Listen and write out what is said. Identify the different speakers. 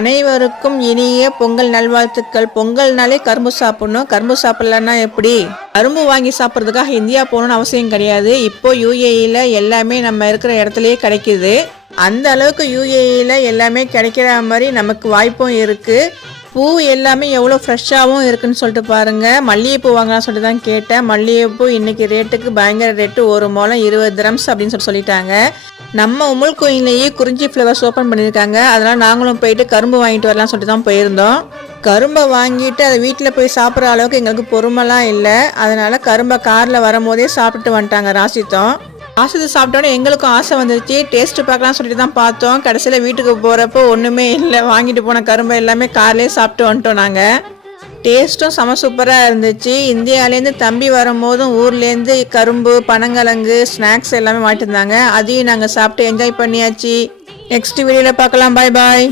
Speaker 1: அனைவருக்கும் இனிய பொங்கல் நல்வாழ்த்துக்கள். பொங்கல்னாலே கரும்பு சாப்பிடணும். கரும்பு சாப்பிடலன்னா எப்படி? கரும்பு வாங்கி சாப்பிட்றதுக்காக இந்தியா போகணும்னு அவசியம் கிடையாது. இப்போ யூஏஇல எல்லாமே நம்ம இருக்கிற இடத்துலயே கிடைக்குது. அந்த அளவுக்கு யூஏஇல எல்லாமே கிடைக்கிற மாதிரி நமக்கு வாய்ப்பும் இருக்குது பூ எல்லாமே எவ்வளோ ஃப்ரெஷ்ஷாகவும் இருக்குன்னு சொல்லிட்டு பாருங்கள் மல்லிகைப்பூ வாங்கலாம் சொல்லிட்டு தான் கேட்டேன். மல்லிகைப்பூ இன்றைக்கி ரேட்டுக்கு பயங்கர ரேட்டு ஒரு மூலம் இருபது திரம்ஸ் அப்படின்னு சொல்லி சொல்லிட்டாங்க. நம்ம உமுல் கோயிலேயே குறிஞ்சி ஃப்ளவர்ஸ் ஓப்பன் பண்ணியிருக்காங்க. அதனால் நாங்களும் போயிட்டு கரும்பு வாங்கிட்டு வரலாம் சொல்லிட்டு தான் போயிருந்தோம். கரும்பை வாங்கிட்டு அதை வீட்டில் போய் சாப்பிட்ற அளவுக்கு எங்களுக்கு பொறுமெல்லாம் இல்லை. அதனால் கரும்பை காரில் வரும்போதே சாப்பிட்டு வந்துட்டாங்க ராசித்தம். ஆசை சாப்பிட்டோன்னே எங்களுக்கும் ஆசை வந்துருச்சு டேஸ்ட் பார்க்கலாம் சொல்லிட்டு தான் பார்த்தோம். கடைசியில் வீட்டுக்கு போகிறப்போ ஒன்றுமே இல்லை. வாங்கிட்டு போன கரும்பு எல்லாமே கார்லேயே சாப்பிட்டு வந்துட்டோம் நாங்கள் டேஸ்ட்டும் செம சூப்பராக இருந்துச்சு. இந்தியாவிலேருந்து தம்பி வரும்போதும் ஊர்லேருந்து கரும்பு பனங்கிழங்கு ஸ்நாக்ஸ் எல்லாமே வாங்கிட்டு இருந்தாங்க அதையும் நாங்கள் சாப்பிட்டு என்ஜாய் பண்ணியாச்சு. நெக்ஸ்ட் வீடியோவில் பார்க்கலாம். பாய் பாய்